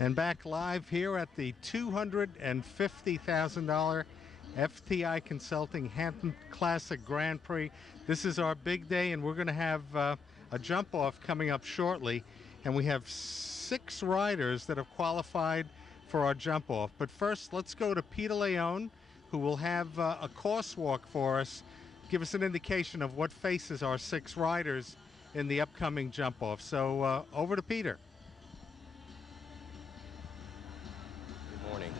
And back live here at the $250,000 FTI Consulting Hampton Classic Grand Prix. This is our big day, and we're going to have a jump-off coming up shortly. And we have 6 riders that have qualified for our jump-off. But first, let's go to Peter Leone, who will have a course walk for us, give us an indication of what faces our 6 riders in the upcoming jump-off. So over to Peter. Morning.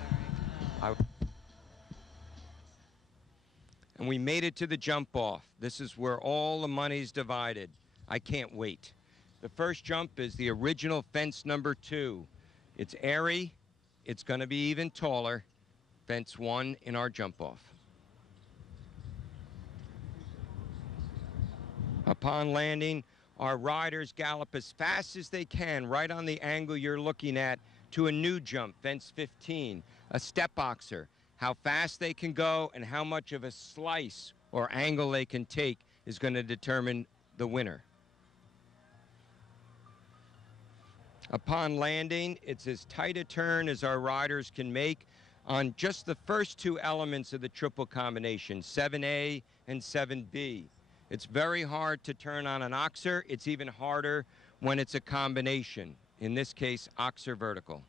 And we made it to the jump off. This is where all the money's divided. I can't wait. The first jump is the original fence number 2. It's airy. It's going to be even taller. Fence 1 in our jump off. Upon landing, our riders gallop as fast as they can right on the angle you're looking at to a new jump, fence 15, a step boxer. How fast they can go and how much of a slice or angle they can take is going to determine the winner. Upon landing, it's as tight a turn as our riders can make on just the first 2 elements of the triple combination, 7A and 7B. It's very hard to turn on an oxer. It's even harder when it's a combination. In this case, oxer vertical.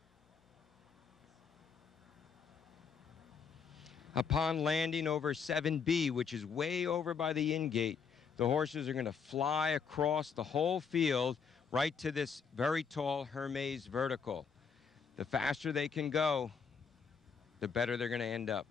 Upon landing over 7B, which is way over by the in-gate, the horses are going to fly across the whole field right to this very tall Hermes vertical. The faster they can go, the better they're going to end up.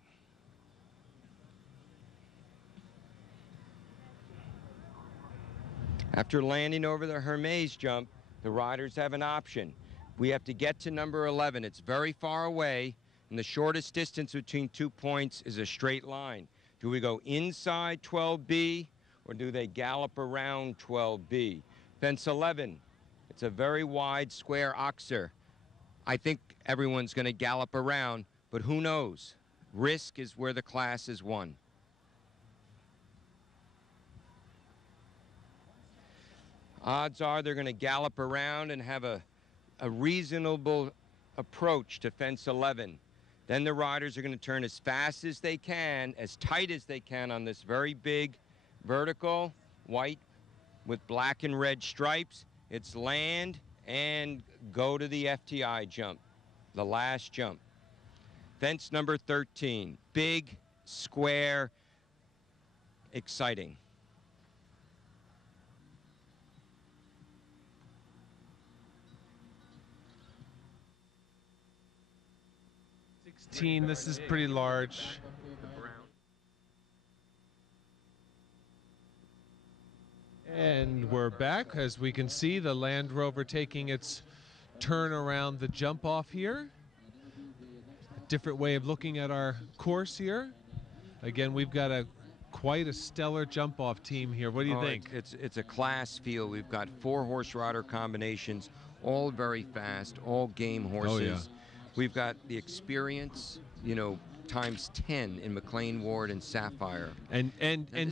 After landing over the Hermes jump, the riders have an option. We have to get to number 11. It's very far away, and the shortest distance between 2 points is a straight line. Do we go inside 12B, or do they gallop around 12B? Fence 11, it's a very wide square oxer. I think everyone's going to gallop around, but who knows? Risk is where the class is won. Odds are they're going to gallop around and have a reasonable approach to fence 11. Then the riders are going to turn as fast as they can, as tight as they can on this very big vertical, white with black and red stripes. It's land and go to the FTI jump, the last jump. Fence number 13, big, square, exciting. This is pretty large. And we're back. As we can see, the Land Rover taking its turn around the jump off here. Different way of looking at our course here. Again, we've got quite a stellar jump off team here. What do you think? It's a class field. We've got 4 horse rider combinations, all very fast, all game horses. Oh, yeah. We've got the experience, you know, times 10 in McLean Ward and Sapphire. And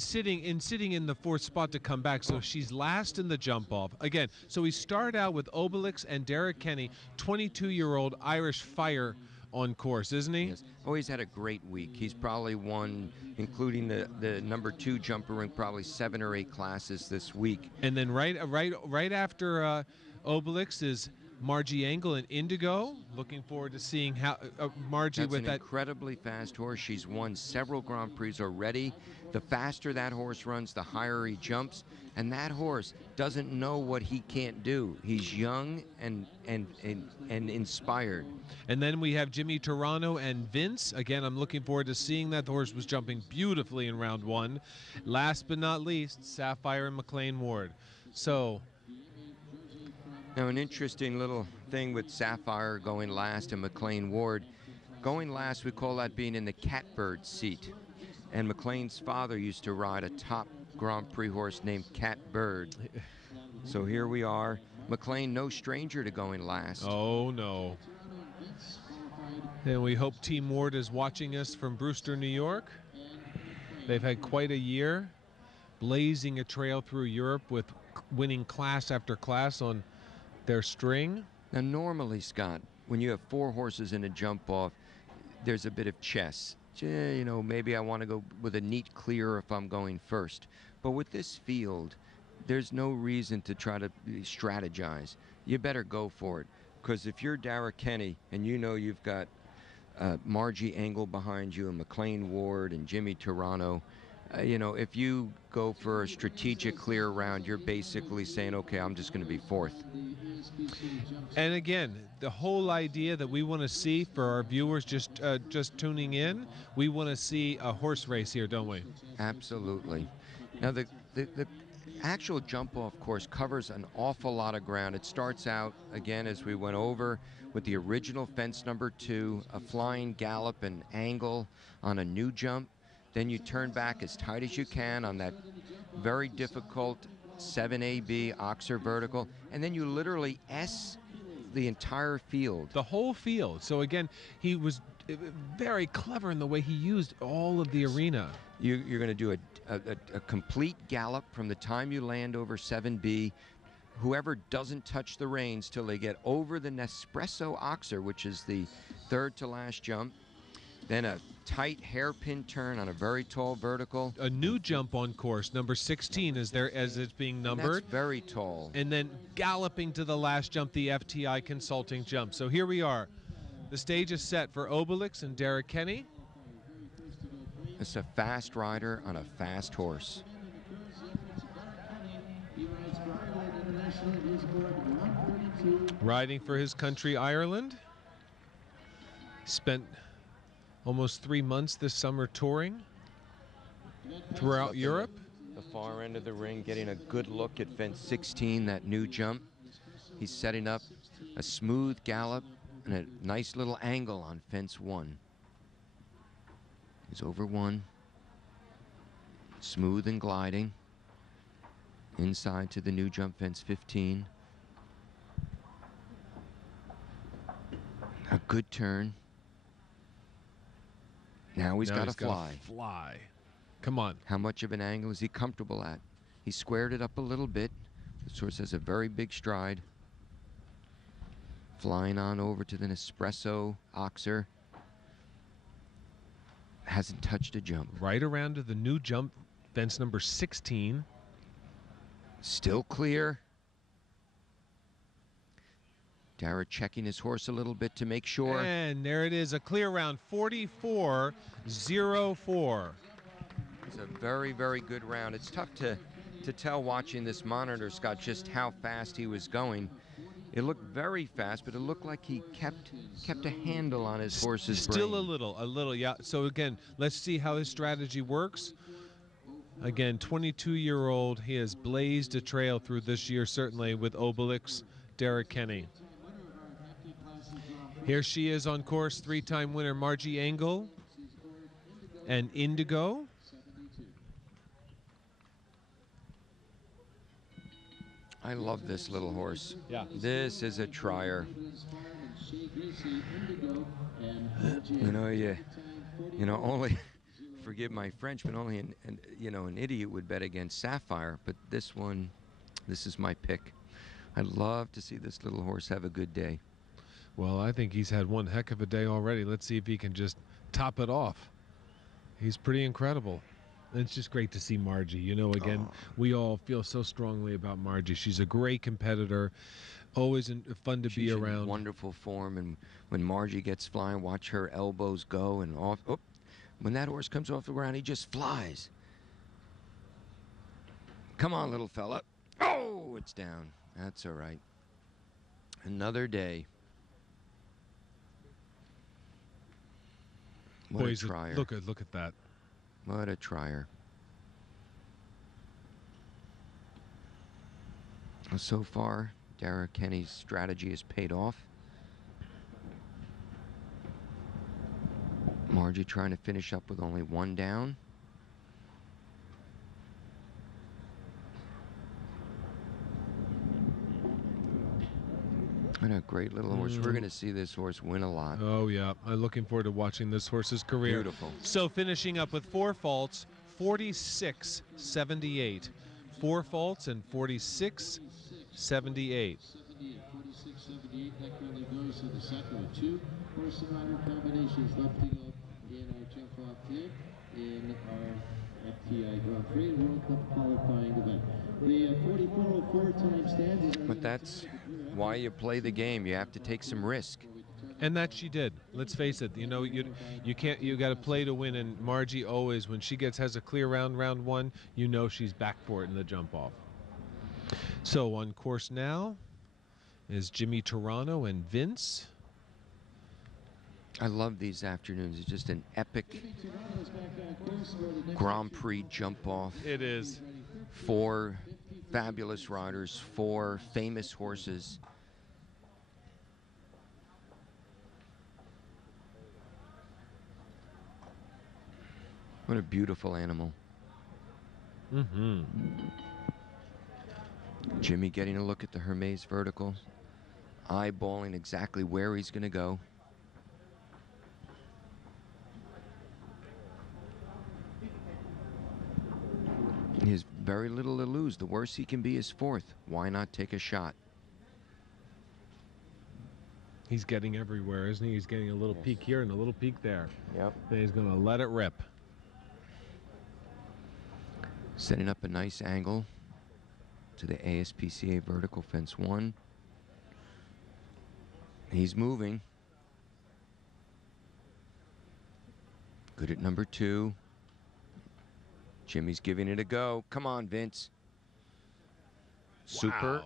sitting in the 4th spot to come back. So she's last in the jump off. Again, so we start out with Obelix and Derek Kenny, 22-year-old Irish Fire on course, isn't he? Yes. Oh, he's had a great week. He's probably won, including the number 2 jumper ring, probably 7 or 8 classes this week. And then right after Obelix is Margie Engel in Indigo. Looking forward to seeing how Margie That's with an that incredibly fast horse. She's won several Grand Prix already. The faster that horse runs, the higher he jumps. And that horse doesn't know what he can't do. He's young and inspired. And then we have Jimmy Turano and Vince. Again, I'm looking forward to seeing that. The horse was jumping beautifully in round 1. Last but not least, Sapphire and McLean Ward. So now, an interesting little thing with Sapphire going last and McLean Ward. Going last, we call that being in the catbird seat. And McLean's father used to ride a top Grand Prix horse named Catbird. So here we are. McLean, no stranger to going last. Oh, no. And we hope Team Ward is watching us from Brewster, New York. They've had quite a year, blazing a trail through Europe with winning class after class on their string. Now, normally, Scott, when you have 4 horses in a jump off, there's a bit of chess. You know, maybe I want to go with a neat clear if I'm going first. But with this field, there's no reason to try to strategize. You better go for it. Because if you're Dara Kenny and you know you've got Margie Engel behind you and McLean Ward and Jimmy Turano, you know, if you go for a strategic clear round, you're basically saying, okay, I'm just going to be 4th. And again, the whole idea that we want to see for our viewers just tuning in, we want to see a horse race here, don't we? Absolutely. Now, the actual jump-off course covers an awful lot of ground. It starts out, again, as we went over, with the original fence number 2, a flying gallop and angle on a new jump. Then you turn back as tight as you can on that very difficult 7AB Oxer vertical, and then you literally S the entire field. The whole field. So again, he was very clever in the way he used all of the arena. You're going to do a complete gallop from the time you land over 7B. Whoever doesn't touch the reins till they get over the Nespresso Oxer, which is the 3rd to last jump, then a tight hairpin turn on a very tall vertical. A new jump on course, number 16, as it's being numbered. That's very tall. And then galloping to the last jump, the FTI Consulting jump. So here we are. The stage is set for Obelix and Dara Kenny. It's a fast rider on a fast horse. Riding for his country, Ireland. Spent almost 3 months this summer touring throughout Europe. The far end of the ring, getting a good look at fence 16, that new jump. He's setting up a smooth gallop and a nice little angle on fence 1. He's over 1. Smooth and gliding. Inside to the new jump fence 15. A good turn. Now he's got to fly. Come on. How much of an angle is he comfortable at? He squared it up a little bit. This horse has a very big stride. Flying on over to the Nespresso Oxer. Hasn't touched a jump. Right around to the new jump, fence number 16. Still clear. Dara checking his horse a little bit to make sure. And there it is, a clear round, 44.04. It's a very, very good round. It's tough to tell watching this monitor, Scott, just how fast he was going. It looked very fast, but it looked like he kept a handle on his horse's Still brain. a little, yeah. So again, let's see how his strategy works. Again, 22-year-old, he has blazed a trail through this year, certainly, with Obelix, Dara Kenny. Here she is on course, 3-time winner Margie Engel and Indigo. I love this little horse. Yeah. This is a trier. You know, only, forgive my French, but only an idiot would bet against Sapphire. But this one, this is my pick. I'd love to see this little horse have a good day. Well, I think he's had one heck of a day already. Let's see if he can just top it off. He's pretty incredible. It's just great to see Margie. You know, again, we all feel so strongly about Margie. She's a great competitor, always fun to be around. She's in wonderful form, and when Margie gets flying, watch her elbows go and off. Oh, when that horse comes off the ground, he just flies. Come on, little fella. Oh, it's down. That's all right. Another day. What Boys, a trier. Look at that. What a trier. So far, Dara Kenny's strategy has paid off. Margie trying to finish up with only 1 down. What a great little horse. We're going to see this horse win a lot. Oh, yeah. I'm looking forward to watching this horse's career. Beautiful. So finishing up with 4 faults, 46.78. 4 faults and 46.78. choice in the second with 2 horse and rider combinations left to go in our jump off here in our FTI Grand Prix World Cup qualifying event. The 4404 time stands. But that's why you play the game. You have to take some risk. And that she did. Let's face it. You know, you can't. You got to play to win. And Margie always, when she has a clear round 1, you know she's back for it in the jump off. So on course now is Jimmy Toronto and Vince. I love these afternoons. It's just an epic Grand Prix jump off. It is. 4 fabulous riders, 4 famous horses. What a beautiful animal. Mm-hmm. Jimmy getting a look at the Hermes vertical, eyeballing exactly where he's going to go. He has very little to lose. The worst he can be is 4th. Why not take a shot? He's getting everywhere, isn't he? He's getting a little peek here and a little peek there. Yep. Then he's going to let it rip. Setting up a nice angle to the ASPCA vertical fence 1. He's moving. Good at number 2. Jimmy's giving it a go. Come on, Vince. Super. Wow.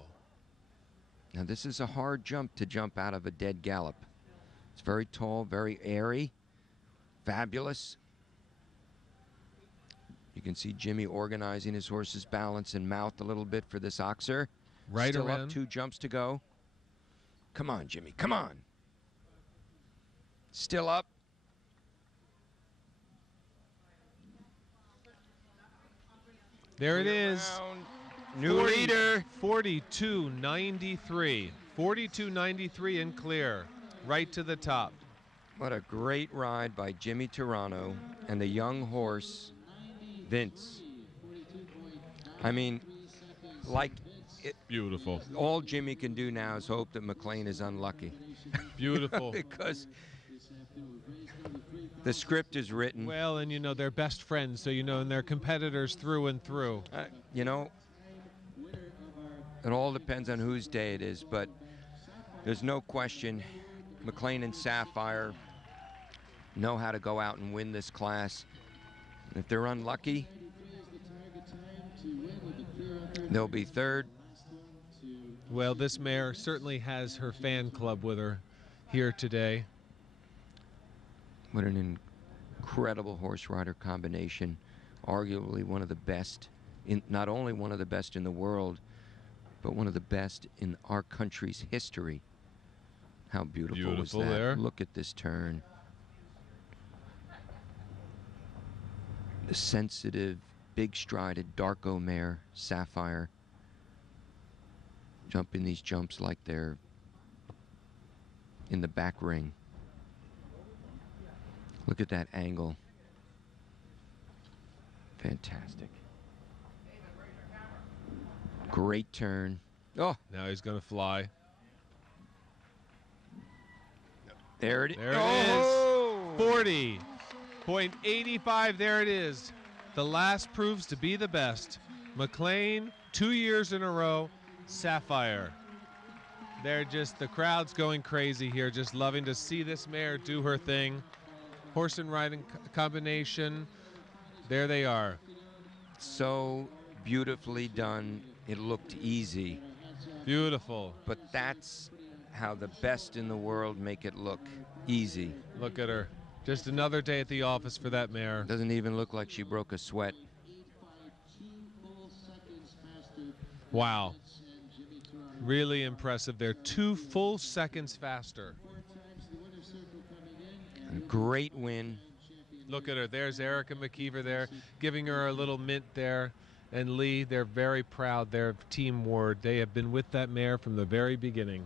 Now this is a hard jump to jump out of a dead gallop. It's very tall, very airy, fabulous. You can see Jimmy organizing his horse's balance and mouth a little bit for this oxer. Right Still around. up 2 jumps to go. Come on, Jimmy, come on. Still up. There it is. Around. New leader. 42.93. 42.93 and clear. Right to the top. What a great ride by Jimmy Toronto and the young horse, Vince. I mean, like, Beautiful. all Jimmy can do now is hope that McLean is unlucky. Beautiful. Because the script is written. Well, and you know, they're best friends, so you know, and they're competitors through and through. You know, it all depends on whose day it is, but there's no question McLean and Sapphire know how to go out and win this class. If they're unlucky, they'll be 3rd. Well, this mare certainly has her fan club with her here today. What an incredible horse rider combination. Arguably one of the best, not only one of the best in the world, but one of the best in our country's history. How beautiful was that? There. Look at this turn. The sensitive, big-strided Darko mare, Sapphire, jumping these jumps like they're in the back ring. Look at that angle. Fantastic. Great turn. Oh, Now he's going to fly. there it is. There it is. 40.85. There it is. The last proves to be the best. McLean, 2 years in a row. Sapphire. They're just, the crowd's going crazy here, just loving to see this mare do her thing. Horse and riding combination. There they are. So beautifully done. It looked easy, Beautiful. but that's how the best in the world make it look easy. Look at her. Just another day at the office for that mare. Doesn't even look like she broke a sweat. Wow. Really impressive. They're 2 full seconds faster. A great win. Look at her. There's Erica McKeever there, giving her a little mint there. And Lee, they're very proud. They're Team Ward. They have been with that mare from the very beginning.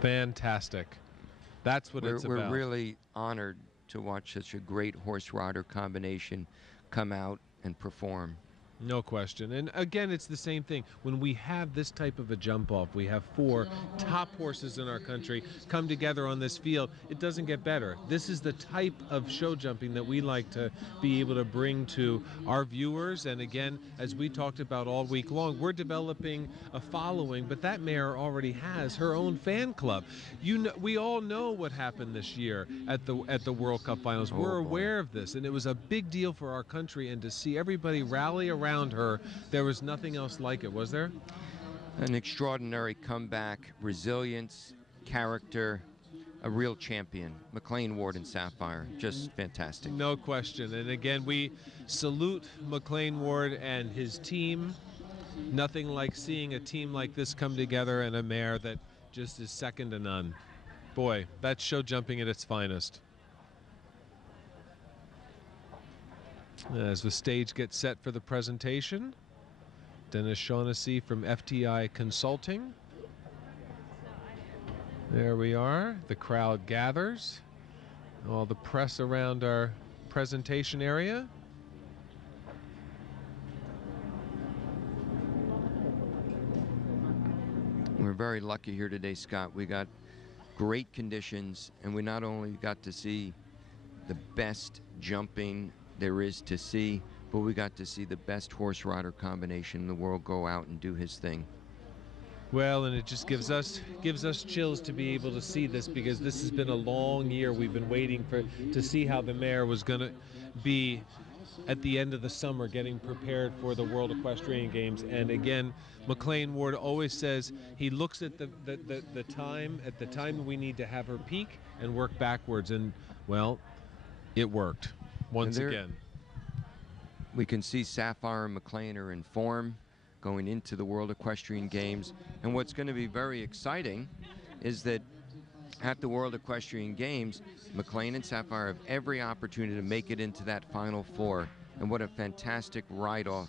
Fantastic. That's what it's about. We're really honored to watch such a great horse rider combination come out and perform. No question. And again, it's the same thing. When we have this type of a jump off, we have 4 top horses in our country come together on this field, it doesn't get better. This is the type of show jumping that we like to be able to bring to our viewers. And again, as we talked about all week long, we're developing a following, but that mare already has her own fan club. You know, we all know what happened this year at the World Cup Finals. We're aware of this, and it was a big deal for our country, and to see everybody rally around her, there was nothing else like it, was there? An extraordinary comeback, resilience, character, a real champion. McLean, Ward, and Sapphire, just fantastic. No question. And again, we salute McLean Ward and his team. Nothing like seeing a team like this come together and a mare that just is second to none. Boy, that's show jumping at its finest. As the stage gets set for the presentation, Dennis Shaughnessy from FTI Consulting. There we are. The crowd gathers. All the press around our presentation area. We're very lucky here today, Scott. We got great conditions, and we not only got to see the best jumping there is to see, but we got to see the best horse rider combination in the world go out and do his thing. Well, and it just gives us chills to be able to see this, because this has been a long year. We've been waiting to see how the mare was going to be at the end of the summer, getting prepared for the World Equestrian Games. And again, McLean Ward always says he looks at the time we need to have her peak and work backwards, and well, it worked once again. We can see Sapphire and McLean are in form going into the World Equestrian Games. And what's going to be very exciting is that at the World Equestrian Games, McLean and Sapphire have every opportunity to make it into that Final Four. And what a fantastic ride-off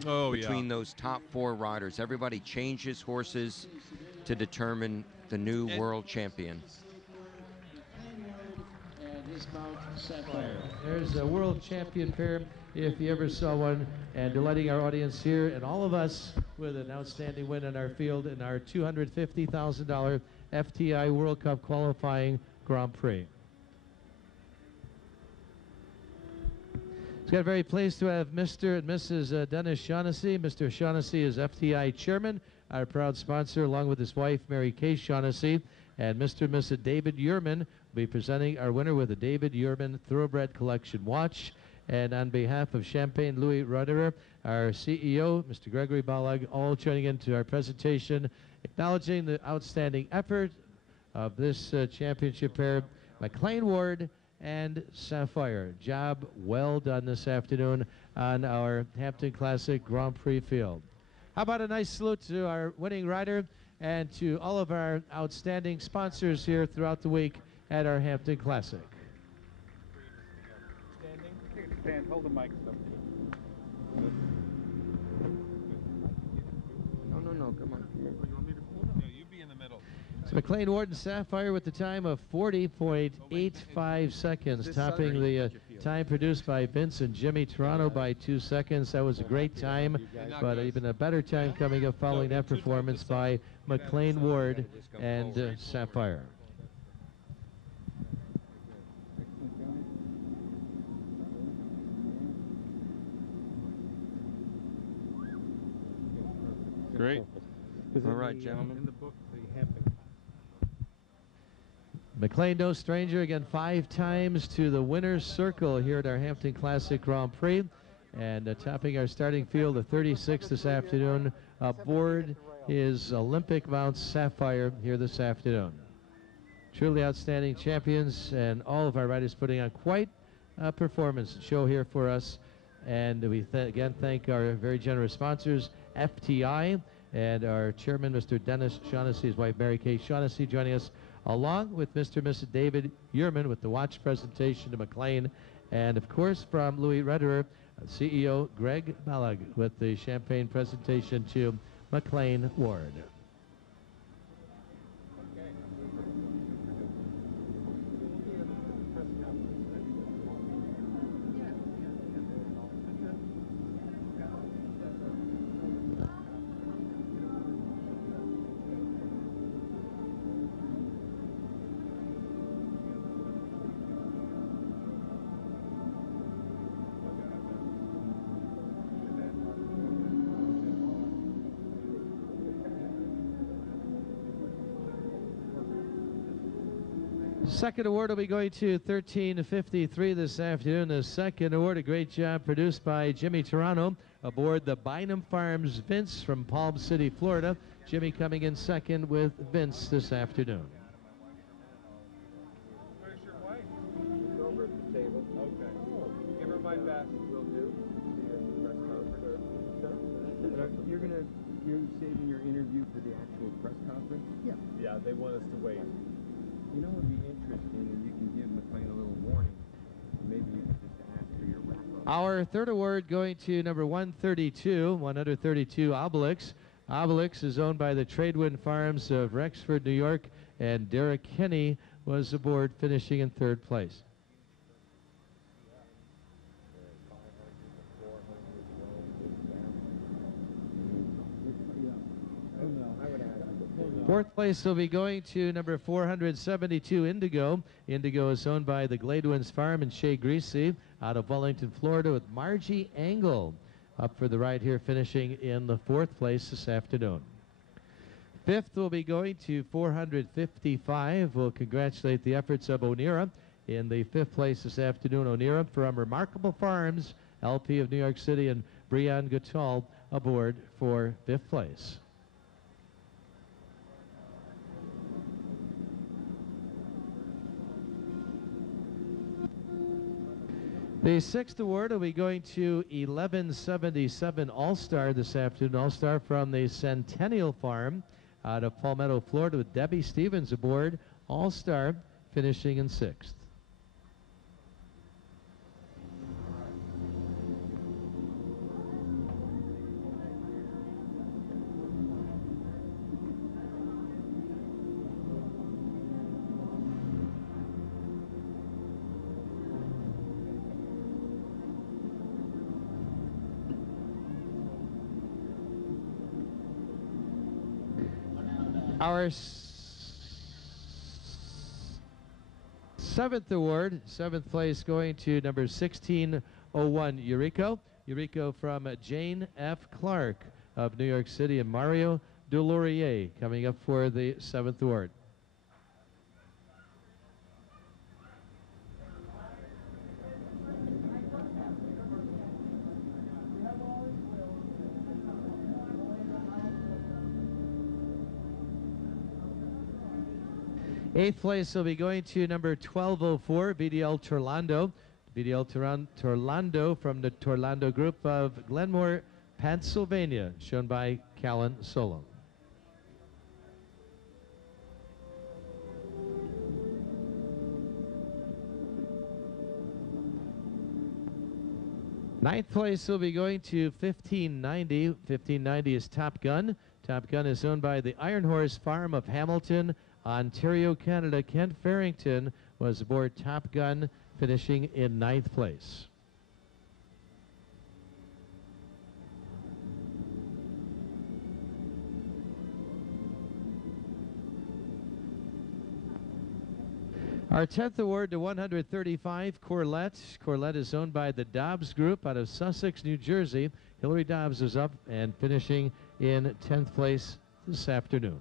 between those top 4 riders. Everybody changes horses to determine the new world champion. There's a world champion pair, if you ever saw one, and delighting our audience here and all of us with an outstanding win in our field in our $250,000 FTI World Cup qualifying Grand Prix. We're very pleased to have Mr. and Mrs. Dennis Shaughnessy. Mr. Shaughnessy is FTI chairman, our proud sponsor, along with his wife, Mary Kay Shaughnessy. And Mr. and Mrs. David Yearman will be presenting our winner with a David Yearman Thoroughbred Collection watch. And on behalf of Champagne Louis Roederer, our CEO, Mr. Gregory Ballag, all joining into our presentation, acknowledging the outstanding effort of this championship pair, McLean Ward and Sapphire. Job well done this afternoon on our Hampton Classic Grand Prix field. How about a nice salute to our winning rider and to all of our outstanding sponsors here throughout the week at our Hampton Classic. Stand, hold the mic stuff. No, come on. No, you be in the middle. So McLean Ward and Sapphire with the time of 40.85 seconds, topping the time produced by Vince and Jimmy Toronto by 2 seconds. That was a great time, but even a better time coming up following that performance by McLean Ward and Sapphire. Great. All right, gentlemen. In the book, the Hampton. McLean, no stranger, again 5 times to the winner's circle here at our Hampton Classic Grand Prix. And topping our starting field, the 36 this afternoon, aboard is Olympic Mount Sapphire here this afternoon. Truly outstanding champions, and all of our riders putting on quite a performance show here for us. And we again thank our very generous sponsors, FTI, and our chairman, Mr. Dennis Shaughnessy, his wife, Mary Kay Shaughnessy, joining us, along with Mr. and Mrs. David Yearman with the watch presentation to McLean, and of course from Louis Roederer, CEO Greg Ballag with the champagne presentation to McLean Ward. Second award will be going to 1353 this afternoon. The second award, a great job produced by Jimmy Toronto aboard the Bynum Farms Vince from Palm City, Florida. Jimmy coming in second with Vince this afternoon. Where's your wife? She's over at the table. Okay. Give her my best. Will do. See you at the press conference. You're saving your interview for the actual press conference? Yeah. Yeah, they want us to wait. You know, it would be interesting if you can give McLean a little warning. Maybe you could just ask for your wrap-up. Our third award going to number 132 Obelix. Obelix is owned by the Tradewind Farms of Rexford, New York, and Derek Kenny was aboard, finishing in third place. Fourth place will be going to number 472 Indigo. Indigo is owned by the Gladewin's Farm in Shea Greasy out of Wellington, Florida, with Margie Angle up for the ride here, finishing in the fourth place this afternoon. Fifth will be going to 455. We'll congratulate the efforts of O'Neara in the fifth place this afternoon. O'Neara from Remarkable Farms, LP of New York City, and Brian Guttal aboard for fifth place. The sixth award will be going to 1177 All-Star this afternoon. All-Star from the Centennial Farm out of Palmetto, Florida, with Debbie Stevens aboard. All-Star finishing in sixth. Our seventh award, seventh place going to number 1601 Eureka. Eureka from Jane F. Clark of New York City, and Mario Delaurier coming up for the seventh award. Eighth place will be going to number 1204, VDL Torlando. VDL Torlando from the Torlando Group of Glenmore, Pennsylvania, shown by Callan Solon. Ninth place will be going to 1590. 1590 is Top Gun. Top Gun is owned by the Iron Horse Farm of Hamilton, Ontario, Canada. Kent Farrington was aboard Top Gun, finishing in ninth place. Our 10th award to 135, Corlett. Corlett is owned by the Dobbs Group out of Sussex, New Jersey. Hillary Dobbs is up and finishing in 10th place this afternoon.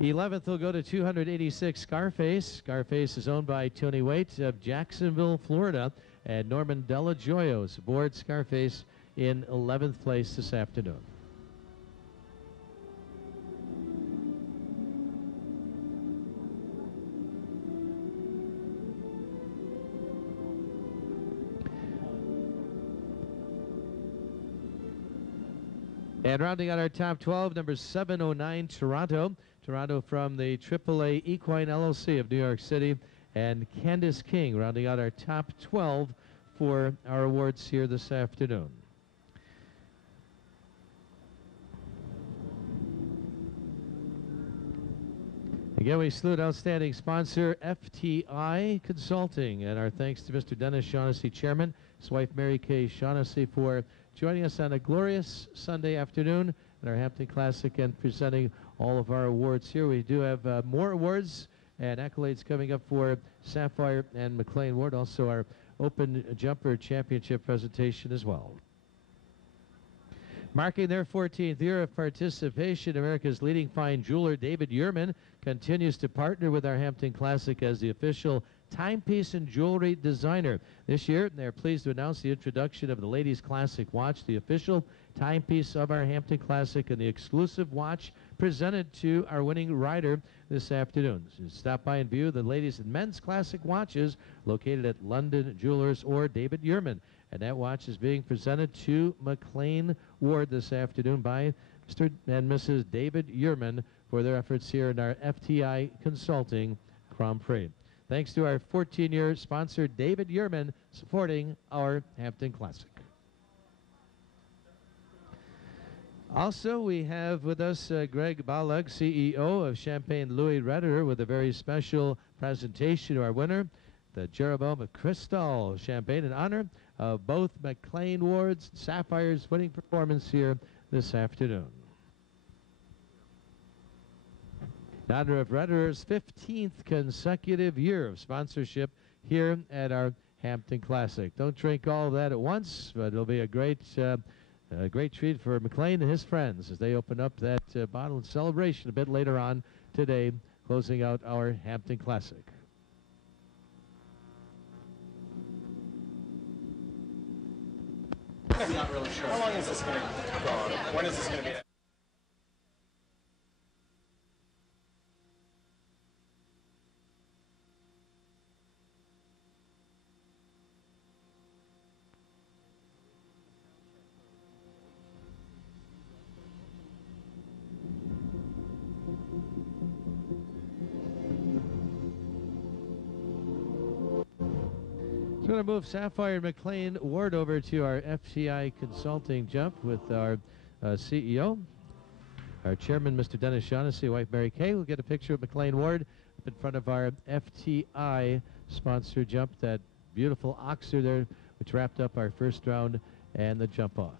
The 11th will go to 286 Scarface. Scarface is owned by Tony Waite of Jacksonville, Florida, and Norman Della Gioia is aboard Scarface in 11th place this afternoon. And rounding out our top 12, number 709, Toronto. Toronto from the AAA Equine LLC of New York City, and Candace King rounding out our top 12 for our awards here this afternoon. Again, we salute outstanding sponsor FTI Consulting, and our thanks to Mr. Dennis Shaughnessy, Chairman, his wife Mary Kay Shaughnessy, for joining us on a glorious Sunday afternoon at our Hampton Classic and presenting all of our awards here. We do have more awards and accolades coming up for Sapphire and McLean Ward, also our Open Jumper Championship presentation as well. Marking their 14th year of participation, America's leading fine jeweler David Yurman continues to partner with our Hampton Classic as the official timepiece and jewelry designer. This year, they're pleased to announce the introduction of the Ladies Classic watch, the official timepiece of our Hampton Classic, and the exclusive watch presented to our winning rider this afternoon. So stop by and view the Ladies and Men's Classic watches located at London Jewelers or David Yurman. And that watch is being presented to McLean Ward this afternoon by Mr. and Mrs. David Yurman for their efforts here in our FTI Consulting Grand Prix. Thanks to our 14-year sponsor, David Yurman, supporting our Hampton Classic. Also, we have with us Greg Balog, CEO of Champagne Louis Redder, with a very special presentation to our winner, the Jeroboam of Cristal Champagne, in honor of both McLean Ward's Sapphire's winning performance here this afternoon. In honor of Redder's 15th consecutive year of sponsorship here at our Hampton Classic. Don't drink all of that at once, but it'll be a great treat for McLean and his friends as they open up that bottle in celebration a bit later on today, closing out our Hampton Classic. I'm not really sure. How long is this going to go on? When is this going to be? So we're going to move Sapphire and McLean Ward over to our FTI Consulting jump with our CEO, our chairman, Mr. Dennis Shaughnessy, wife Mary Kay. We'll get a picture of McLean Ward up in front of our FTI sponsor jump, that beautiful oxer there, which wrapped up our first round and the jump off.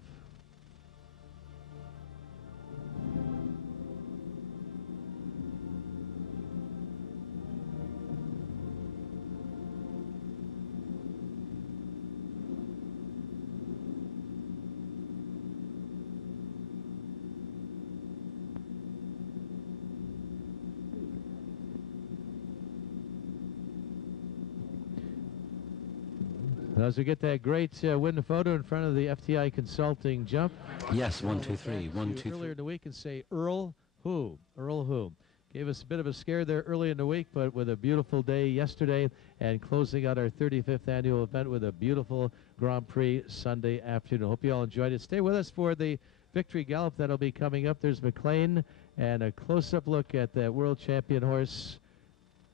As we get that great win photo in front of the FTI Consulting jump. Yes, 1, 2, 3. 1, 2, 3. Earlier in the week and say, Earl who? Earl who? Gave us a bit of a scare there early in the week, but with a beautiful day yesterday and closing out our 35th annual event with a beautiful Grand Prix Sunday afternoon. Hope you all enjoyed it. Stay with us for the victory gallop that'll be coming up. There's McLean and a close-up look at that world champion horse,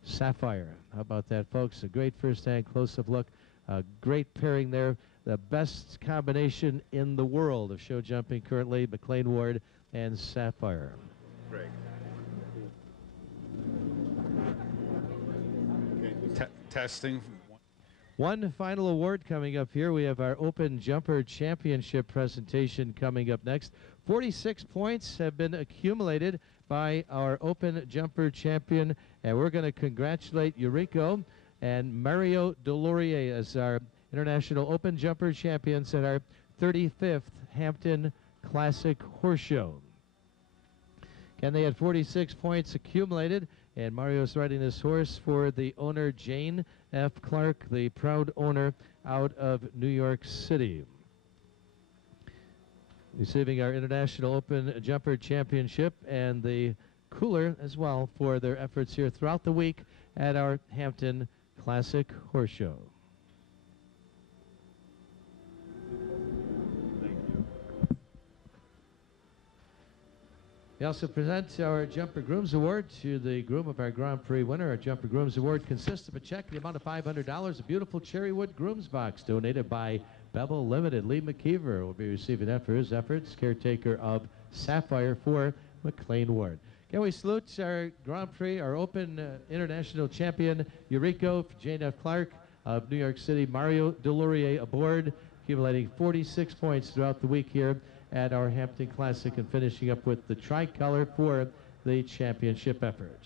Sapphire. How about that, folks? A great first-hand close-up look. A great pairing there. The best combination in the world of show jumping currently, McLean Ward and Sapphire. Greg. Okay. Testing. One final award coming up here. We have our Open Jumper Championship presentation coming up next. 46 points have been accumulated by our Open Jumper champion, and we're going to congratulate Eurico and Mario Delorier as our International Open Jumper champions at our 35th Hampton Classic Horse Show. And they had 46 points accumulated, and Mario's riding this horse for the owner, Jane F. Clark, the proud owner out of New York City. Receiving our International Open Jumper Championship and the cooler as well for their efforts here throughout the week at our Hampton Classic Horse Show. Thank you. We also present our Jumper Grooms Award to the groom of our Grand Prix winner. Our Jumper Grooms Award consists of a check in the amount of $500, a beautiful cherrywood grooms box donated by Bevel Limited. Lee McKeever will be receiving that for his efforts, caretaker of Sapphire for McLean Ward. Can we salute our Grand Prix, our Open International Champion, Eurico, Jane F. Clark of New York City, Mario Delorier aboard, accumulating 46 points throughout the week here at our Hampton Classic, and finishing up with the tricolor for the championship effort.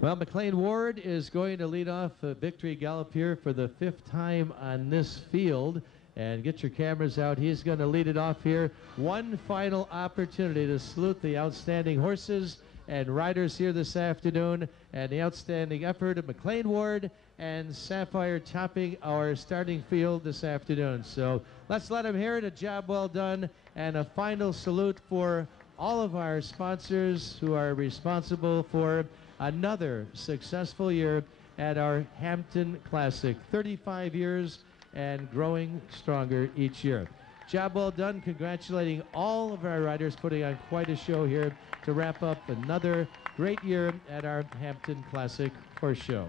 Well, McLean Ward is going to lead off a victory gallop here for the 5th time on this field. And get your cameras out. He's going to lead it off here. One final opportunity to salute the outstanding horses and riders here this afternoon, and the outstanding effort of McLean Ward and Sapphire topping our starting field this afternoon. So let's let him hear it. A job well done, and a final salute for all of our sponsors who are responsible for another successful year at our Hampton Classic. 35 years and growing stronger each year. Job well done. Congratulating all of our riders, putting on quite a show here to wrap up another great year at our Hampton Classic Horse Show.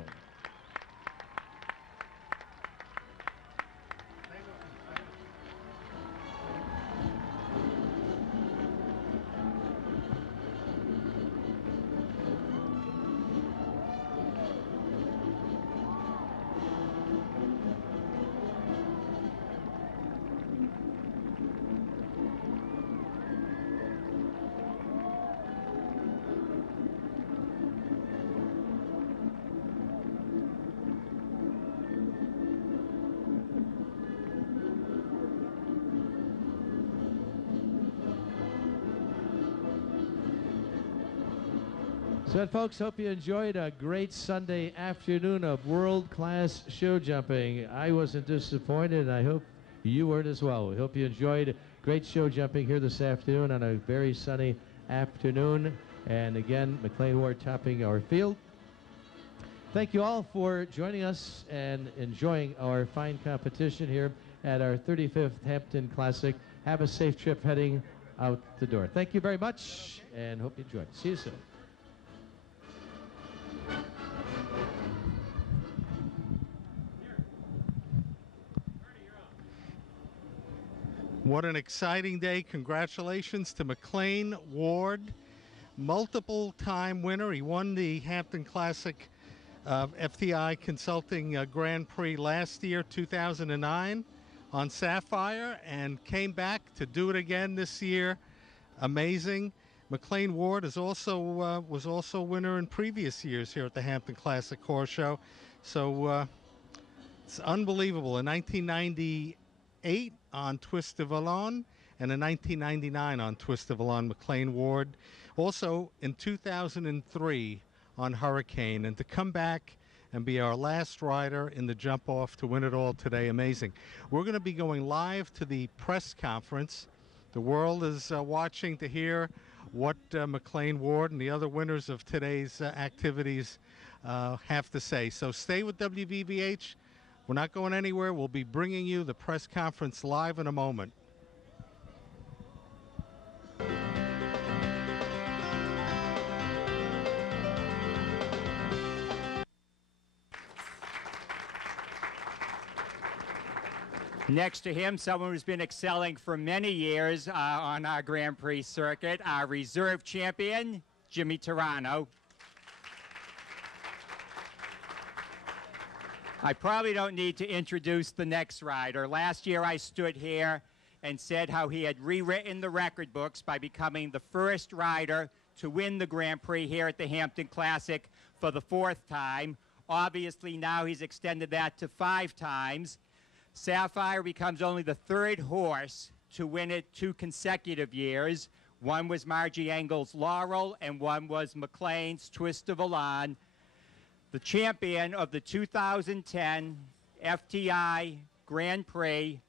So, folks, hope you enjoyed a great Sunday afternoon of world-class show jumping. I wasn't disappointed, and I hope you weren't as well. We hope you enjoyed great show jumping here this afternoon on a very sunny afternoon. And again, McLean Ward topping our field. Thank you all for joining us and enjoying our fine competition here at our 35th Hampton Classic. Have a safe trip heading out the door. Thank you very much, and hope you enjoyed. See you soon. What an exciting day. Congratulations to McLean Ward, multiple-time winner. He won the Hampton Classic FTI Consulting Grand Prix last year, 2009, on Sapphire, and came back to do it again this year. Amazing. McLean Ward is also was also winner in previous years here at the Hampton Classic Horse Show. So it's unbelievable. In 1998 on Twist de Vallon, and in 1999 on Twist de Vallon, McLean Ward. Also in 2003 on Hurricane, and to come back and be our last rider in the jump off to win it all today, amazing. We're going to be going live to the press conference. The world is watching to hear what McLean Ward and the other winners of today's activities have to say. So stay with WVBH. We're not going anywhere. We'll be bringing you the press conference live in a moment. Next to him, someone who's been excelling for many years on our Grand Prix circuit, our reserve champion, Jimmy Turano. I probably don't need to introduce the next rider. Last year I stood here and said how he had rewritten the record books by becoming the first rider to win the Grand Prix here at the Hampton Classic for the 4th time. Obviously now he's extended that to 5 times. Sapphire becomes only the 3rd horse to win it 2 consecutive years. One was Margie Engel's Laurel, and one was McLean's Twist of Vallon. The champion of the 2010 FTI Grand Prix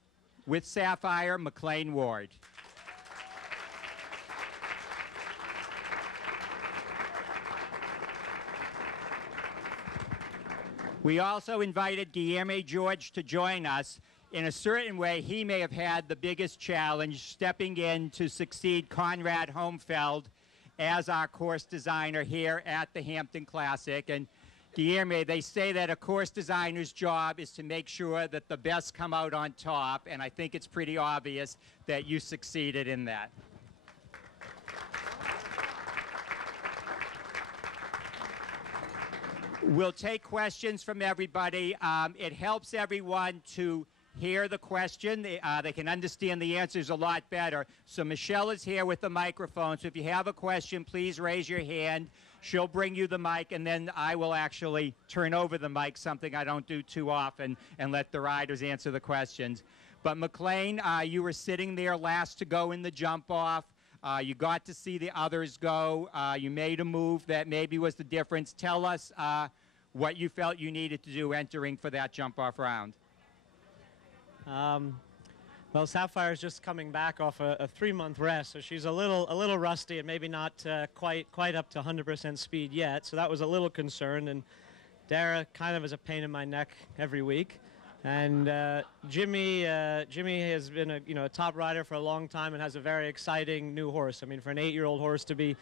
with Sapphire, McLean Ward. We also invited Guillermo George to join us. In a certain way, he may have had the biggest challenge stepping in to succeed Conrad Homfeld as our course designer here at the Hampton Classic. And Guillermo, they say that a course designer's job is to make sure that the best come out on top, and I think it's pretty obvious that you succeeded in that. We'll take questions from everybody. It helps everyone to hear the question. They can understand the answers a lot better. So Michelle is here with the microphone. So if you have a question, please raise your hand. she'll bring you the mic, and then I will actually turn over the mic, something I don't do too often, and let the riders answer the questions. But McLean, you were sitting there last to go in the jump off. You got to see the others go. You made a move that maybe was the difference. Tell us what you felt you needed to do entering for that jump off round. Well, Sapphire's just coming back off a 3-month rest, so she's a little rusty and maybe not quite up to 100% speed yet. So that was a little concern. And Dara kind of is a pain in my neck every week. And Jimmy has been a top rider for a long time and has a very exciting new horse. I mean, for an 8-year-old horse to be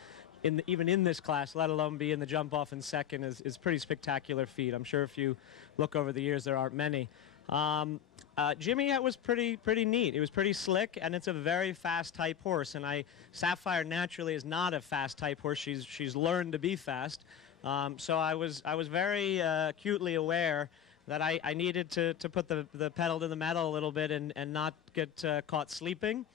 even in this class, let alone be in the jump off in second, is pretty spectacular feat. I'm sure if you look over the years, there aren't many. Jimmy was pretty neat. It was pretty slick, and it's a very fast type horse. And Sapphire naturally is not a fast type horse. She's learned to be fast. So I was very acutely aware that I needed to put the pedal to the metal a little bit and not get caught sleeping.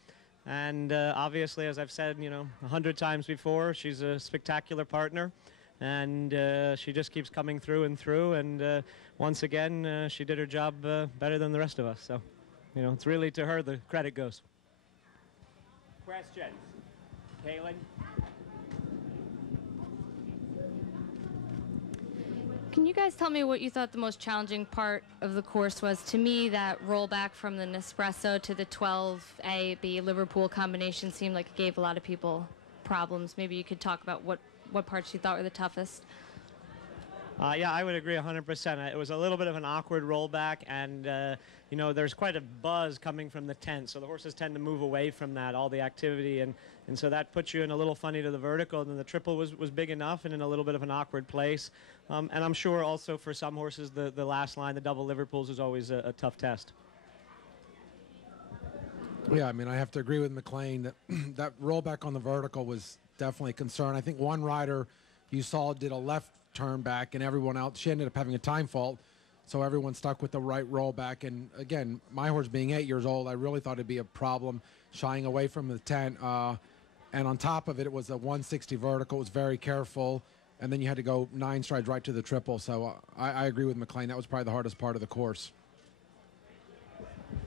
And obviously, as I've said, 100 times before, she's a spectacular partner. And she just keeps coming through and through. And once again, she did her job better than the rest of us. So, it's really to her the credit goes. Questions? Kaylin? Can you guys tell me what you thought the most challenging part of the course was? To me, that rollback from the Nespresso to the 12A-B Liverpool combination seemed like it gave a lot of people problems. Maybe you could talk about what parts you thought were the toughest. Yeah, I would agree 100%. It was a little bit of an awkward rollback, and there's quite a buzz coming from the tent, so the horses tend to move away from that, all the activity, and so that puts you in a little funny to the vertical. And then the triple was big enough and in a little bit of an awkward place. And I'm sure also for some horses, the last line, the double Liverpools, is always a tough test. Yeah, I mean, I have to agree with McLean that that rollback on the vertical was definitely a concern. I think one rider you saw did a left turn back, and everyone else, she ended up having a time fault, so everyone stuck with the right rollback. And again, my horse being 8 years old, I really thought it'd be a problem shying away from the tent. And on top of it, it was a 160 vertical. It was very careful, and then you had to go 9 strides right to the triple. So I agree with McLean. That was probably the hardest part of the course.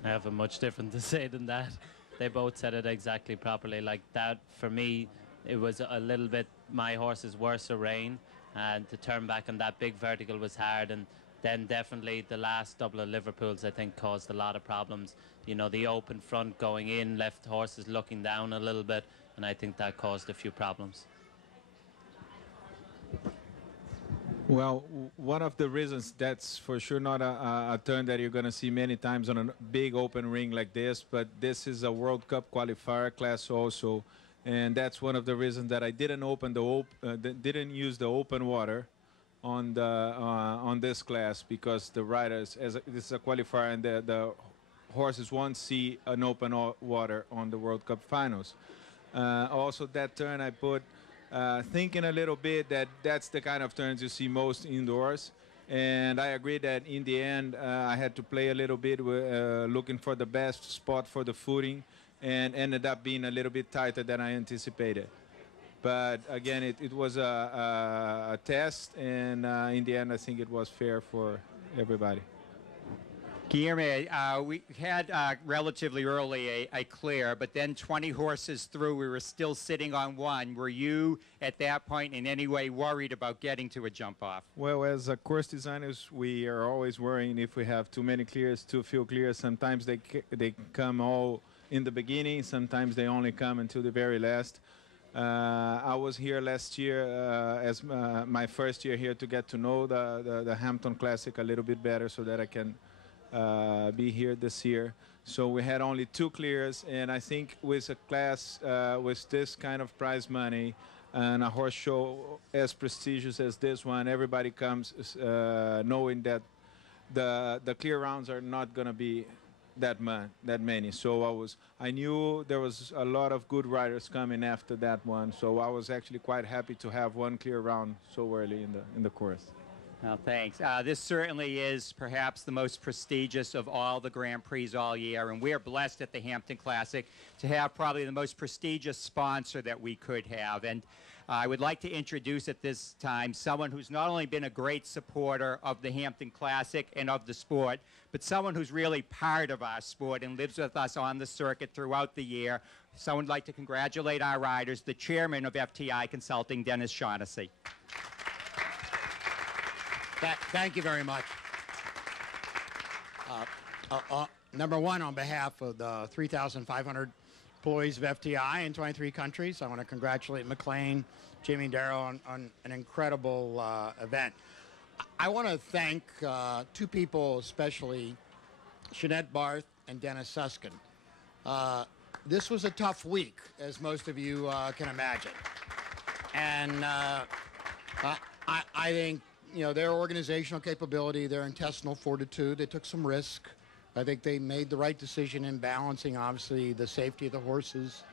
I have much different to say than that. They both said it exactly properly. Like that, for me, it was a little bit my horse's worst rein, and to turn back on that big vertical was hard. And then definitely the last double of Liverpools, I think, caused a lot of problems. The open front going in left horses looking down a little bit, and I think that caused a few problems. Well, one of the reasons that's for sure not a turn that you're going to see many times on a big open ring like this, but this is a World Cup qualifier class also, and that's one of the reasons that I didn't didn't use the open water on this class, because the riders, this is a qualifier, and the horses won't see an open water on the World Cup finals. Also, that turn I put thinking a little bit that that's the kind of turns you see most indoors. And I agree that in the end, I had to play a little bit with looking for the best spot for the footing, and ended up being a little bit tighter than I anticipated. But again, it was a test, and in the end, I think it was fair for everybody. Guillermo, we had relatively early a clear, but then 20 horses through, we were still sitting on one. Were you, at that point, in any way worried about getting to a jump-off? Well, as course designers, we are always worrying if we have too many clears, too few clears. Sometimes they come all in the beginning. Sometimes they only come until the very last. I was here last year as my first year here to get to know the Hampton Classic a little bit better, so that I can be here this year. So we had only 2 clears, and I think with a class with this kind of prize money and a horse show as prestigious as this one, everybody comes knowing that the clear rounds are not going to be that many. So I knew there was a lot of good riders coming after that one, so I was actually quite happy to have one clear round so early in the course. Well, thanks. This certainly is perhaps the most prestigious of all the Grand Prix all year, and we're blessed at the Hampton Classic to have probably the most prestigious sponsor that we could have. And I would like to introduce at this time someone who's not only been a great supporter of the Hampton Classic and of the sport, but someone who's really part of our sport and lives with us on the circuit throughout the year. Someone would like to congratulate our riders, the chairman of FTI Consulting, Dennis Shaughnessy. Thank you very much. Number one, on behalf of the 3,500 employees of FTI in 23 countries, I want to congratulate McLean, Jimmy, and Darrell on an incredible event. I want to thank two people especially, Jeanette Barth and Dennis Suskin. This was a tough week, as most of you can imagine. And I think, you know, their organizational capability, their intestinal fortitude, they took some risk. I think they made the right decision in balancing, obviously, the safety of the horses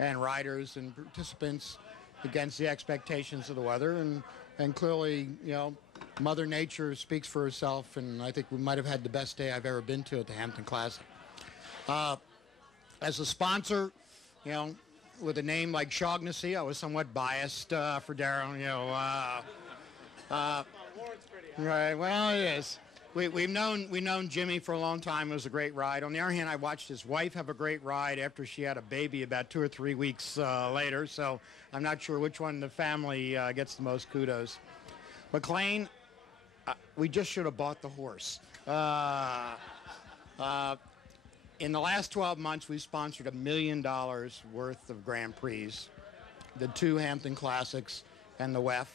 and riders and participants against the expectations of the weather. And clearly, you know, Mother Nature speaks for herself, and I think we might have had the best day I've ever been to at the Hampton Classic. As a sponsor, you know, with a name like Shaughnessy, I was somewhat biased for Darrell, you know. Right, well, it is. We've known Jimmy for a long time. It was a great ride. On the other hand, I watched his wife have a great ride after she had a baby about 2 or 3 weeks later, so I'm not sure which one in the family gets the most kudos. McLean, we just should have bought the horse. In the last 12 months, we've sponsored $1 million worth of Grand Prix, the 2 Hampton Classics and the WEF.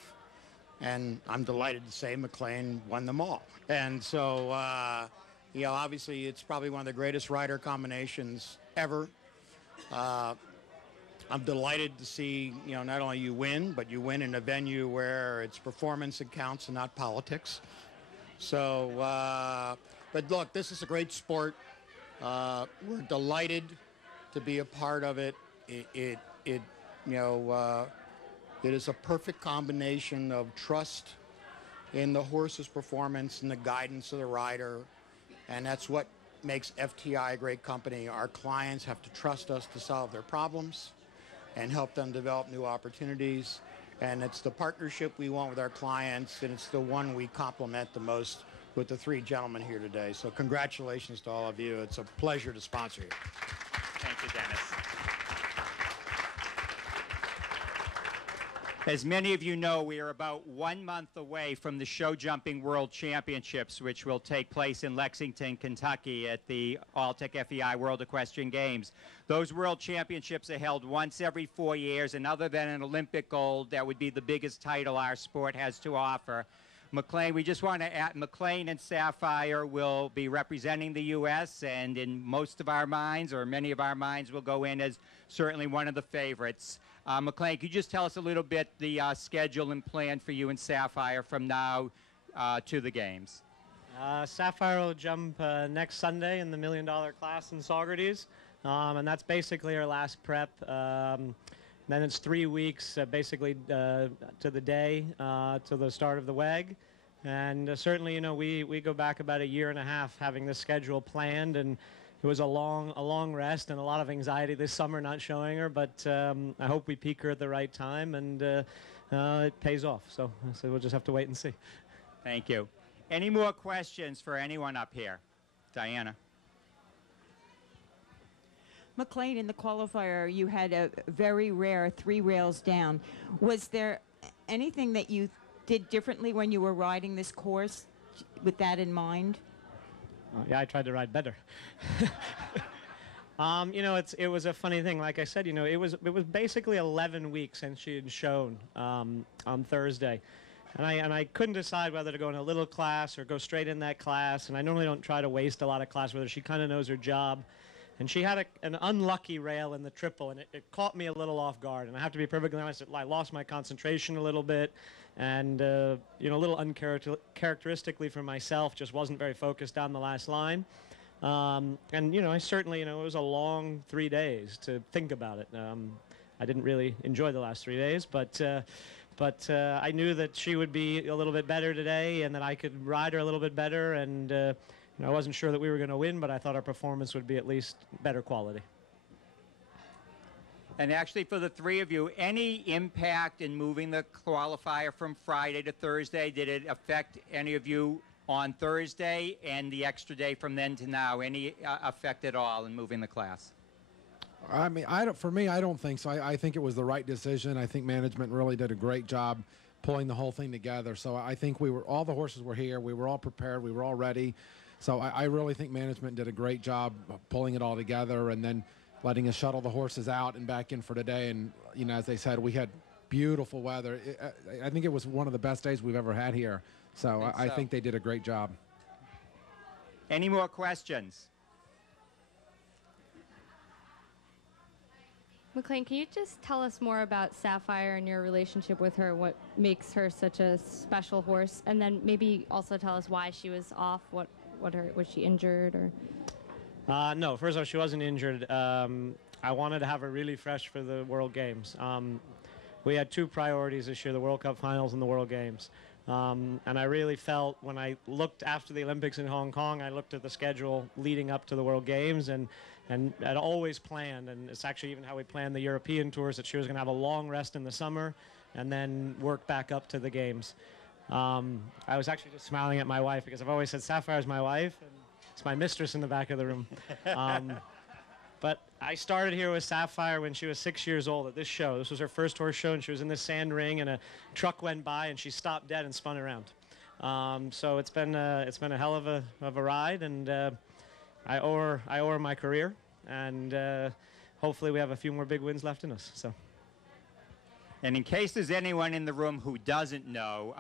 And I'm delighted to say McLean won them all. And so, you know, obviously it's probably one of the greatest rider combinations ever. I'm delighted to see, you know, not only you win, but you win in a venue where it's performance that counts and not politics. So, but look, this is a great sport. We're delighted to be a part of it. It is a perfect combination of trust in the horse's performance and the guidance of the rider, and that's what makes FTI a great company. Our clients have to trust us to solve their problems and help them develop new opportunities, and it's the partnership we want with our clients, and it's the one we complement the most with the 3 gentlemen here today. So congratulations to all of you. It's a pleasure to sponsor you. Thank you, Dennis. As many of you know, we are about 1 month away from the Show Jumping World Championships, which will take place in Lexington, Kentucky at the All-Tech FEI World Equestrian Games. Those World Championships are held once every 4 years, and other than an Olympic gold, that would be the biggest title our sport has to offer. McLean, we just want to add, McLean and Sapphire will be representing the U.S., and in most of our minds, or many of our minds, will go in as certainly one of the favorites. McLean, could you just tell us a little bit the schedule and plan for you and Sapphire from now to the games? Sapphire will jump next Sunday in the $1 million class in Saugerties, and that's basically our last prep. Then it's 3 weeks, basically to the day, to the start of the WEG. And certainly, you know, we go back about 1.5 years having this schedule planned, and it was a long rest and a lot of anxiety this summer not showing her, but I hope we peak her at the right time, and it pays off. So we'll just have to wait and see. Thank you. Any more questions for anyone up here? Diana. McLean, in the qualifier, you had a very rare 3 rails down. Was there anything that you did differently when you were riding this course with that in mind? Yeah, I tried to ride better. You know, it was a funny thing. Like I said, you know, it was basically 11 weeks since she had shown on Thursday. And I couldn't decide whether to go in a little class or go straight in that class. And I normally don't try to waste a lot of class, whether she kind of knows her job. And she had an unlucky rail in the triple, and it caught me a little off guard. And I have to be perfectly honest, I lost my concentration a little bit, and you know, a little uncharacteristically for myself, just wasn't very focused down the last line. And you know, I certainly, you know, it was a long 3 days to think about it. I didn't really enjoy the last 3 days, but I knew that she would be a little bit better today, and that I could ride her a little bit better, and you know, I wasn't sure that we were going to win, but I thought our performance would be at least better quality. And actually, for the three of you, any impact in moving the qualifier from Friday to Thursday? Did it affect any of you on Thursday and the extra day from then to now? Any effect at all in moving the class? I mean, for me, I don't think so. I think it was the right decision. I think management really did a great job pulling the whole thing together. So I think all the horses were here. We were all prepared. We were all ready. So I really think management did a great job pulling it all together and then letting us shuttle the horses out and back in for today. And, you know, as they said, we had beautiful weather. I think it was one of the best days we've ever had here. So I think they did a great job. Any more questions? McLean, can you just tell us more about Sapphire and your relationship with her, what makes her such a special horse, and then maybe also tell us why she was off, was she injured or? No, first off, she wasn't injured. I wanted to have her really fresh for the World Games. We had two priorities this year, the World Cup Finals and the World Games. And I really felt when I looked after the Olympics in Hong Kong, I looked at the schedule leading up to the World Games and I'd always planned, and it's actually even how we planned the European tours, that she was going to have a long rest in the summer and then work back up to the Games. I was actually just smiling at my wife because I've always said Sapphire's my wife, and it's my mistress in the back of the room. But I started here with Sapphire when she was 6 years old at this show. This was her first horse show, and she was in the sand ring, and a truck went by, and she stopped dead and spun around. So it's been a hell of a ride, and I owe her my career, and hopefully we have a few more big wins left in us. So. And in case there's anyone in the room who doesn't know,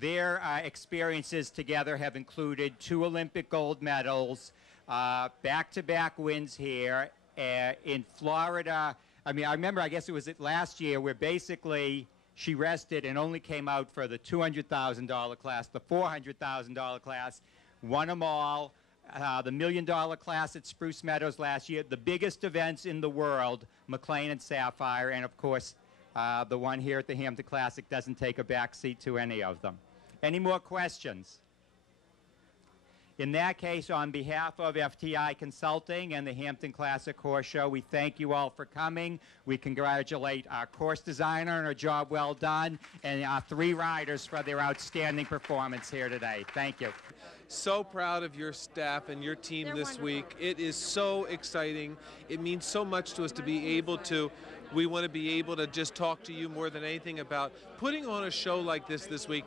their experiences together have included 2 Olympic gold medals, back-to-back wins here in Florida. I mean, I remember, I guess it was last year, where basically she rested and only came out for the $200,000 class, the $400,000 class, won them all. The $1 million class at Spruce Meadows last year, the biggest events in the world, McLean and Sapphire, and of course, the one here at the Hampton Classic doesn't take a back seat to any of them. Any more questions? In that case, on behalf of FTI Consulting and the Hampton Classic Horse Show, we thank you all for coming. We congratulate our course designer on a job well done, and our 3 riders for their outstanding performance here today. Thank you. So proud of your staff and your team this week. It is so exciting. It means so much to us to be able to, we want to be able to just talk to you more than anything about putting on a show like this week.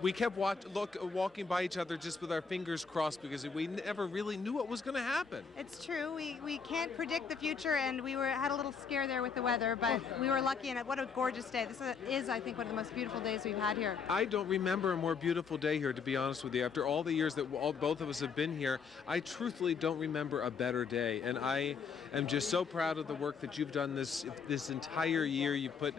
We kept walking by each other just with our fingers crossed because we never really knew what was going to happen. It's true. We can't predict the future, and we had a little scare there with the weather, but we were lucky, and what a gorgeous day. This is, I think, one of the most beautiful days we've had here. I don't remember a more beautiful day here, to be honest with you. After all the years that both of us have been here, I truthfully don't remember a better day, and I am just so proud of the work that you've done this entire year. You put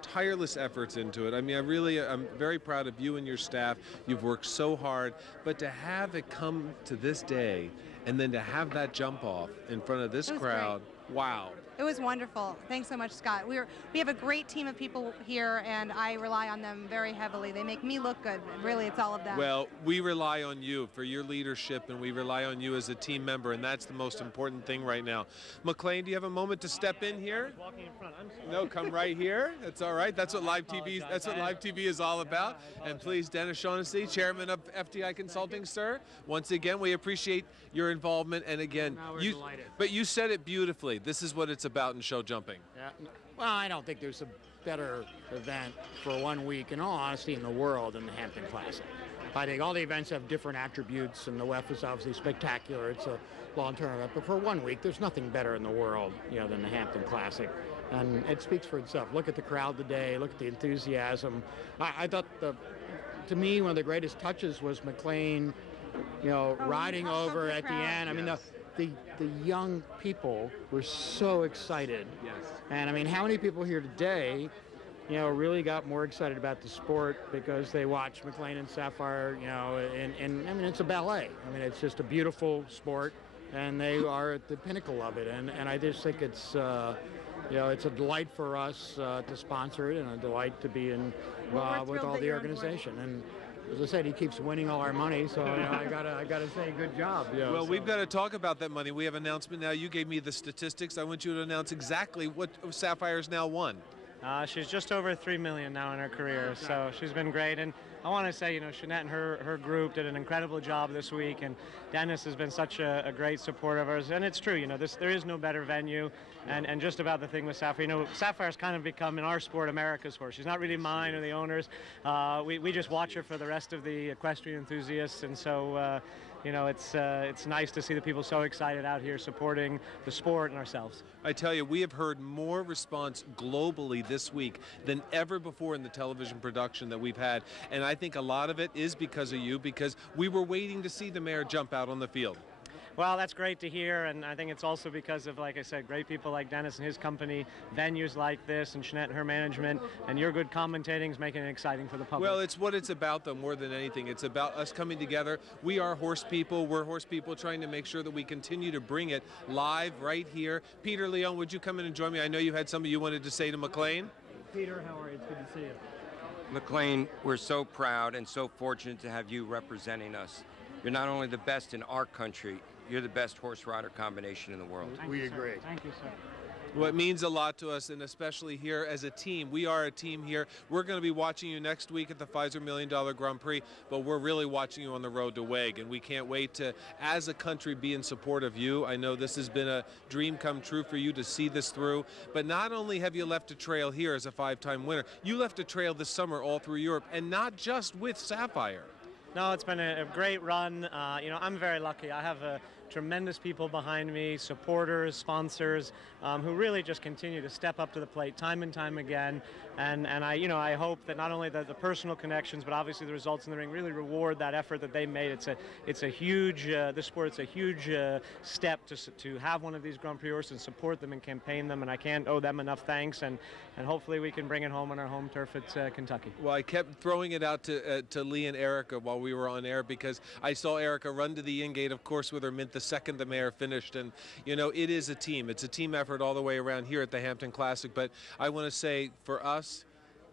tireless efforts into it. I mean, I'm very proud of you and your staff. You've worked so hard, but to have it come to this day and then to have that jump off in front of this crowd, wow. It was wonderful. Thanks so much, Scott. We have a great team of people here, and I rely on them very heavily. They make me look good. Really, it's all of them. Well, we rely on you for your leadership, and we rely on you as a team member, and that's the most important thing right now. McLean, do you have a moment to step in here? Walking in front. I'm sorry. No, come right here. That's all right. That's what live TV. That's what live TV is all about. And please, Dennis Shaughnessy, Chairman of FTI Consulting, sir. Once again, we appreciate your involvement. And again, but you said it beautifully. This is what it's about in show jumping. Yeah. Well, I don't think there's a better event for 1 week, in all honesty, in the world than the Hampton Classic. I think all the events have different attributes, and the WEF is obviously spectacular. It's a long-term event, but for 1 week, there's nothing better in the world, than the Hampton Classic, and it speaks for itself. Look at the crowd today. Look at the enthusiasm. I thought to me, one of the greatest touches was McLean, riding over at the end. I mean, the young people were so excited. Yes. And I mean, how many people here today, really got more excited about the sport because they watched McLean and Sapphire, and I mean, it's a ballet. I mean, it's just a beautiful sport, and they are at the pinnacle of it. And I just think it's, it's a delight for us to sponsor it, and a delight to be involved with all the organization. And as I said, he keeps winning all our money, so I gotta say, good job. Well, we've got to talk about that money. We have an announcement now. You gave me the statistics. I want you to announce exactly what Sapphire's now won. She's just over $3 million now in her career, so she's been great. And I want to say, you know, Jeanette and her group did an incredible job this week, and Dennis has been such a great support of ours. And it's true, you know, there is no better venue. And just about the thing with Sapphire, you know, Sapphire's kind of become, in our sport, America's horse. She's not really mine or the owner's. We just watch her for the rest of the equestrian enthusiasts, and so, you know, it's nice to see the people so excited out here supporting the sport and ourselves. I tell you, we have heard more response globally this week than ever before in the television production that we've had. And I think a lot of it is because of you, because we were waiting to see the mare jump out on the field. Well, that's great to hear, and I think it's also because of, like I said, great people like Dennis and his company, venues like this, and Jeanette and her management, and your good commentating is making it exciting for the public. Well, it's what it's about, though, more than anything. It's about us coming together. We are horse people. We're horse people trying to make sure that we continue to bring it live right here. Peter Leon, would you come in and join me? I know you had something you wanted to say to McLean. Peter, how are you? It's good to see you. McLean, we're so proud and so fortunate to have you representing us. You're not only the best in our country, you're the best horse rider combination in the world. We agree. Thank you, sir. Well, it means a lot to us, and especially here as a team. We are a team here. We're going to be watching you next week at the Pfizer $1 Million Grand Prix, but we're really watching you on the road to WEG, and we can't wait to, as a country, be in support of you. I know this has been a dream come true for you to see this through, but not only have you left a trail here as a 5-time winner, you left a trail this summer all through Europe, and not just with Sapphire. No, it's been a great run. You know, I'm very lucky. I have tremendous people behind me, supporters, sponsors, who really just continue to step up to the plate time and time again. And I hope that not only the personal connections, but obviously the results in the ring really reward that effort that they made. It's a huge, this sport, it's a huge step to have one of these Grand Prix horses and support them and campaign them, and I can't owe them enough thanks, and hopefully we can bring it home on our home turf at Kentucky. Well, I kept throwing it out to Lee and Erica while we were on air, because I saw Erica run to the in-gate, of course, with her mint the second the mare finished, and you know, it is a team. It's a team effort all the way around here at the Hampton Classic, but I want to say, for us,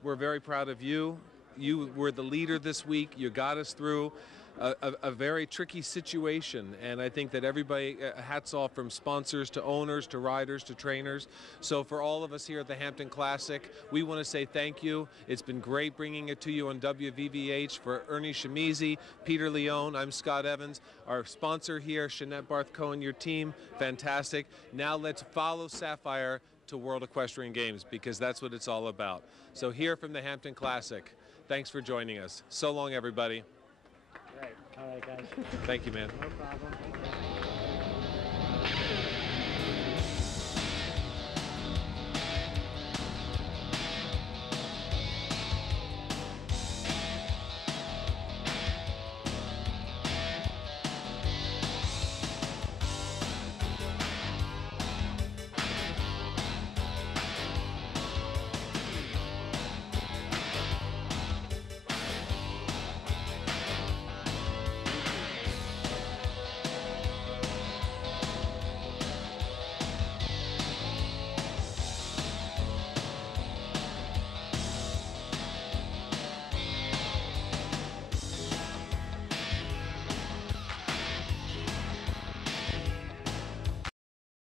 we're very proud of you. You were the leader this week. You got us through a very tricky situation, and I think that everybody, hats off from sponsors to owners to riders to trainers. So for all of us here at the Hampton Classic, we want to say thank you. It's been great bringing it to you on WVVH. For Ernie Shimizi, Peter Leon, I'm Scott Evans. Our sponsor here, Jeanette Barth Cohen, your team, fantastic. Now let's follow Sapphire to World Equestrian Games, because that's what it's all about. So here from the Hampton Classic, thanks for joining us. So long, everybody. Great. All right, guys. Thank you, man. No problem.